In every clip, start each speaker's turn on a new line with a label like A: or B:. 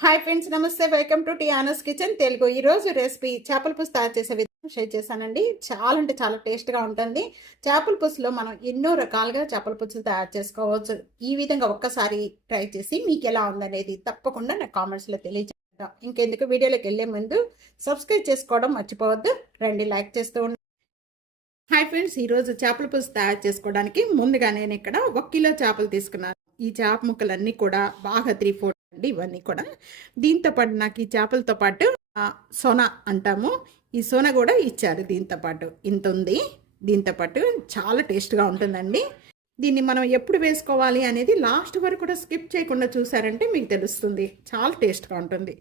A: Hi friends నమస్తే. Welcome to టీ ఆనస్ కిచెన్. తెలుగు ఈరోజు రెసిపీ చేపల పులుసు తయారు చేసే విధానం షేర్ చేశానండి. చాలా అంటే చాలా టేస్ట్గా ఉంటుంది. చేపల పులుసులో మనం ఎన్నో రకాలుగా చేపల పులుసులు తయారు చేసుకోవచ్చు. ఈ విధంగా ఒక్కసారి ట్రై చేసి మీకు ఎలా ఉందనేది తప్పకుండా నాకు కామెంట్స్లో తెలియజేస్తాం ఇంకెందుకు? వీడియోలోకి వెళ్ళే ముందు సబ్స్క్రైబ్ చేసుకోవడం మర్చిపోవద్దు. రండి లైక్ చేస్తూ ఉండండి. హాయ్ ఫ్రెండ్స్ ఈరోజు చేపల పులుసు తయారు చేసుకోవడానికి ముందుగా నేను ఇక్కడ ఒక కిలో చేపలు తీసుకున్నాను. ఈ చేప ముక్కలన్నీ కూడా బాగా త్రీ ఫోర్ అండి ఇవన్నీ కూడా. దీంతో పాటు నాకు ఈ చేపలతో పాటు సోన అంటాము. ఈ సోన కూడా ఇచ్చారు దీంతో పాటు. ఇంత ఉంది. దీంతో పాటు చాలా టేస్ట్గా ఉంటుందండి. దీన్ని మనం ఎప్పుడు వేసుకోవాలి అనేది లాస్ట్ వరకు కూడా స్కిప్ చేయకుండా చూసారంటే మీకు తెలుస్తుంది. చాలా టేస్ట్గా ఉంటుంది.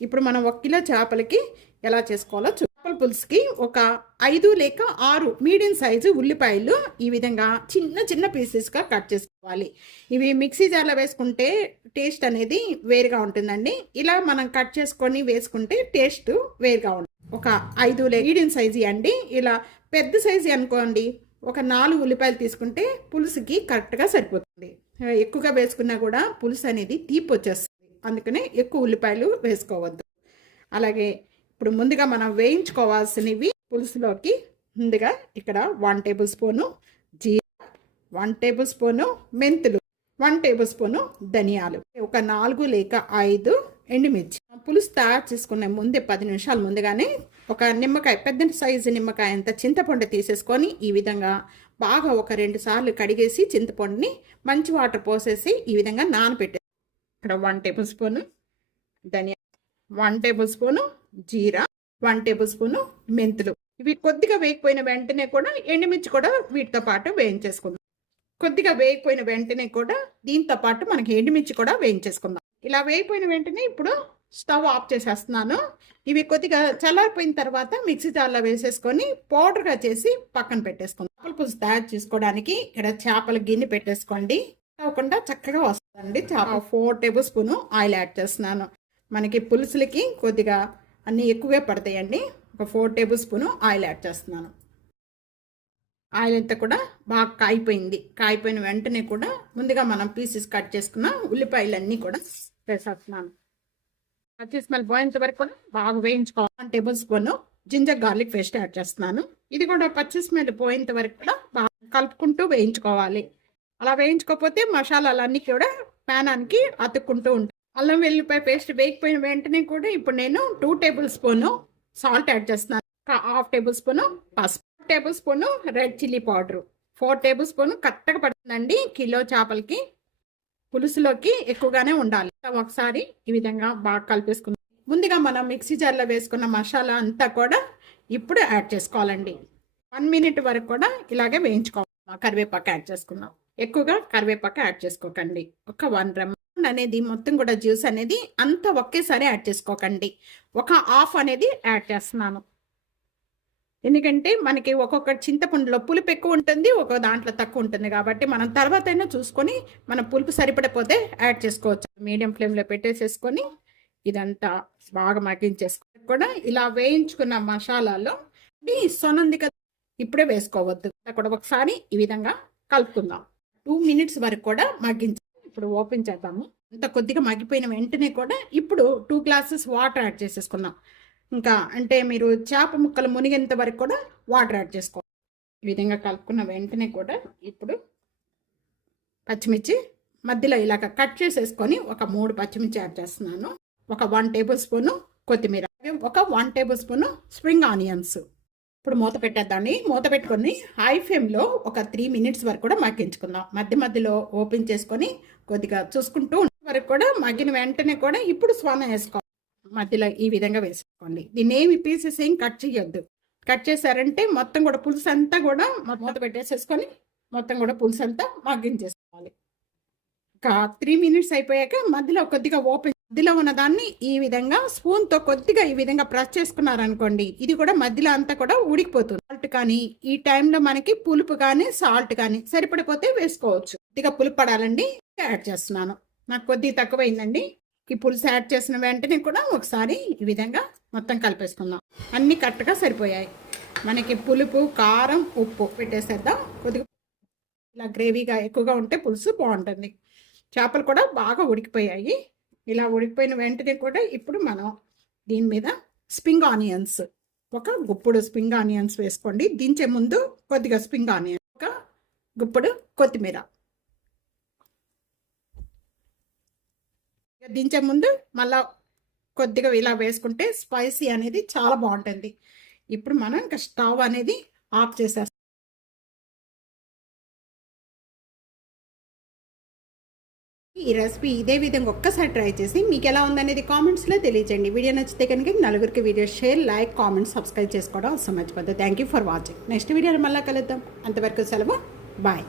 A: ఇప్పుడు మనం ఒక కిలో చేపలకి ఎలా చేసుకోవాలో చేపల పులుసుకి ఒక ఐదు లేక ఆరు మీడియం సైజు ఉల్లిపాయలు ఈ విధంగా చిన్న చిన్న పీసెస్గా కట్ చేసుకోవాలి. ఇవి మిక్సీ జార్లో వేసుకుంటే టేస్ట్ అనేది వేరుగా ఉంటుందండి. ఇలా మనం కట్ చేసుకొని వేసుకుంటే టేస్ట్ వేరుగా ఉంటుంది. ఒక ఐదు లే మీడియం సైజు అండి. ఇలా పెద్ద సైజు అనుకోండి. ఒక నాలుగు ఉల్లిపాయలు తీసుకుంటే పులుసుకి కరెక్ట్గా సరిపోతుంది. ఎక్కువగా వేసుకున్నా కూడా పులుసు అనేది తీపి వచ్చేస్తుంది. అందుకనే ఎక్కువ ఉల్లిపాయలు వేసుకోవద్దు. అలాగే ఇప్పుడు ముందుగా మనం వేయించుకోవాల్సినవి పులుసులోకి. ముందుగా ఇక్కడ వన్ టేబుల్ స్పూను జీరా వన్ టేబుల్ స్పూను మెంతులు. వన్ టేబుల్ స్పూను ధనియాలు. ఒక నాలుగు లేక ఐదు ఎండుమిర్చి. పులుసు తయారు చేసుకునే ముందే పది నిమిషాల ముందుగానే ఒక నిమ్మకాయ పెద్ద సైజు నిమ్మకాయ అంత చింతపండు తీసేసుకొని ఈ విధంగా బాగా ఒక రెండు సార్లు కడిగేసి చింతపండుని మంచి వాటర్ పోసేసి ఈ విధంగా నానబెట్టే ఇక్కడ వన్ టేబుల్ స్పూను ధనియా వన్ టేబుల్ స్పూను జీరా వన్ టేబుల్ స్పూను మెంతులు. ఇవి కొద్దిగా వేగిపోయిన వెంటనే కూడా ఎండుమిర్చి కూడా వీటితో పాటు వేయించేసుకుందాం. కొద్దిగా వేగిపోయిన వెంటనే కూడా దీంతో పాటు మనకి ఎండుమిర్చి కూడా వేయించేసుకుందాం. ఇలా వేగిపోయిన వెంటనే ఇప్పుడు స్టవ్ ఆఫ్ చేసేస్తున్నాను. ఇవి కొద్దిగా చల్లారిపోయిన తర్వాత మిక్సీ జార్లో వేసేసుకొని పౌడర్గా చేసి పక్కన పెట్టేసుకుందాం. చేపల పులుసు తయారు చేసుకోవడానికి ఇక్కడ చేపల గిన్నె పెట్టేసుకోండి. అవ్వకుండా చక్కగా వస్తుందండి. చేప four tablespoon oil add చేస్తున్నాను. మనకి పులుసులకి కొద్దిగా అన్నీ ఎక్కువే పడతాయండి. ఒక four tablespoon oil add చేస్తున్నాను. ఆయిల్ అంతా కూడా బాగా కాయిపోయింది. కాయిపోయిన వెంటనే కూడా ముందుగా మనం పీసెస్ కట్ చేసుకున్న ఉల్లిపాయలన్నీ కూడా వేసేస్తున్నాను పచ్చి స్మెల్ పోయేంత వరకు కూడా బాగా వేయించుకోవాలి one tablespoon ginger garlic paste add చేస్తున్నాను. ఇది కూడా పచ్చి స్మెల్ పోయేంత వరకు కూడా బాగా కలుపుకుంటూ వేయించుకోవాలి. అలా వేయించుకోకపోతే మసాలాలన్నీ కూడా ప్యానానికి అతుక్కుంటూ ఉంటాయి. అల్లం వెల్లిపాయ పేస్ట్ వేగిపోయిన వెంటనే కూడా ఇప్పుడు నేను two tablespoon salt add చేస్తున్నాను. హాఫ్ టేబుల్ స్పూన్ పసుపు. Tablespoon red chilli powder. Four tablespoon కరెక్ట్గా పడుతుందండి కిలో చేపలకి. పులుసులోకి ఎక్కువగానే ఉండాలి. ఒకసారి ఈ విధంగా బాగా కలిపేసుకుందాం. ముందుగా మనం మిక్సీ జార్లో వేసుకున్న మసాలా అంతా కూడా ఇప్పుడు యాడ్ చేసుకోవాలండి. వన్ మినిట్ వరకు కూడా ఇలాగే వేయించుకోవాలి. కరివేపాకు యాడ్ చేసుకున్నాం ఎక్కువగా కరివేపాకు యాడ్ చేసుకోకండి. ఒక వన్ రెమ్ అనేది మొత్తం కూడా జ్యూస్ అనేది అంతా ఒకేసారి యాడ్ చేసుకోకండి. ఒక హాఫ్ అనేది యాడ్ చేస్తున్నాను. ఎందుకంటే మనకి ఒక్కొక్క చింతపండులో పులుపు ఎక్కువ ఉంటుంది ఒక దాంట్లో తక్కువ ఉంటుంది కాబట్టి మనం తర్వాత అయినా చూసుకొని మన పులుపు సరిపడపోతే యాడ్ చేసుకోవచ్చు. మీడియం ఫ్లేమ్లో పెట్టేసేసుకొని ఇదంతా బాగా మగ్గించేసుకో కూడా ఇలా వేయించుకున్న మసాలాలో ఈ సొనంది కదా ఇప్పుడే వేసుకోవద్దు. కూడా ఒకసారి ఈ విధంగా కలుపుకుందాం. టూ మినిట్స్ వరకు కూడా మగ్గించాలి ఇప్పుడు ఓపెన్ చేద్దాము. అంత కొద్దిగా మగ్గిపోయిన వెంటనే కూడా ఇప్పుడు టూ గ్లాసెస్ వాటర్ యాడ్ చేసేసుకుందాం. ఇంకా అంటే మీరు చేప ముక్కలు మునిగేంత వరకు కూడా వాటర్ యాడ్ చేసుకోవాలి. ఈ విధంగా కలుపుకున్న వెంటనే కూడా ఇప్పుడు పచ్చిమిర్చి మధ్యలో ఇలాగ కట్ చేసేసుకొని ఒక మూడు పచ్చిమిర్చి యాడ్ చేస్తున్నాను. ఒక వన్ టేబుల్ స్పూను కొత్తిమీర ఒక one tablespoon spring onions. ఇప్పుడు మూత పెట్టేద్దాన్ని. మూత పెట్టుకొని హై ఫ్లేమ్లో ఒక త్రీ మినిట్స్ వరకు కూడా మగ్గించుకుందాం. మధ్య మధ్యలో ఓపెన్ చేసుకొని కొద్దిగా చూసుకుంటూ వరకు కూడా మగ్గిన వెంటనే కూడా ఇప్పుడు స్వాన వేసుకోవాలి. మధ్యలో ఈ విధంగా వేసుకోండి. దీన్ని ఏమి పీసెస్ ఏం కట్ చేయొద్దు. కట్ చేశారంటే మొత్తం కూడా పులుసు అంతా కూడా మూత పెట్టేసేసుకొని మొత్తం కూడా పులుసు అంతా మగ్గించేసుకోవాలి. ఒక త్రీ మినిట్స్ అయిపోయాక మధ్యలో కొద్దిగా ఓపెన్ మధ్యలో ఉన్న దాన్ని ఈ విధంగా స్పూన్తో కొద్దిగా ఈ విధంగా ప్రెస్ చేసుకున్నారనుకోండి ఇది కూడా మధ్యలో అంతా కూడా ఉడికిపోతుంది. సాల్ట్ కానీ ఈ టైంలో మనకి పులుపు కానీ సాల్ట్ కానీ సరిపడిపోతే వేసుకోవచ్చు. కొద్దిగా పులుపు పడాలండి యాడ్ చేస్తున్నాను. నాకు కొద్దిగా తక్కువైందండి. ఈ పులుసు యాడ్ చేసిన వెంటనే కూడా ఒకసారి ఈ విధంగా మొత్తం కలిపేసుకుందాం. అన్ని కరెక్ట్గా సరిపోయాయి. మనకి పులుపు కారం ఉప్పు పెట్టేసేద్దాం. కొద్దిగా ఇలా గ్రేవీగా ఎక్కువగా ఉంటే పులుసు బాగుంటుంది. చేపలు కూడా బాగా ఉడికిపోయాయి. ఇలా ఉడికిపోయిన వెంటనే కూడా ఇప్పుడు మనం దీని మీద స్ప్రింగ్ ఆనియన్స్ ఒక గుప్పుడు స్ప్రింగ్ ఆనియన్స్ వేసుకోండి. దించే ముందు కొద్దిగా స్ప్రింగ్ ఆనియన్ ఒక గుప్పుడు కొత్తిమీర. దించే ముందు మళ్ళా కొద్దిగా ఇలా వేసుకుంటే స్పైసీ అనేది చాలా బాగుంటుంది. ఇప్పుడు మనం ఇంకా స్టవ్ అనేది ఆఫ్ చేసేస్తాం. ఈ రెసిపీ ఇదే విధంగా ఒక్కసారి ట్రై చేసి మీకు ఎలా ఉందనేది కామెంట్స్లో తెలియజేయండి వీడియో నచ్చితే కనుక నలుగురికి video share like comment subscribe చేసుకోవడం అసలు మర్చిపోద్దు. Thank you for watching next వీడియోలో మళ్ళీ కలుద్దాం. అంతవరకు సెలవు. బాయ్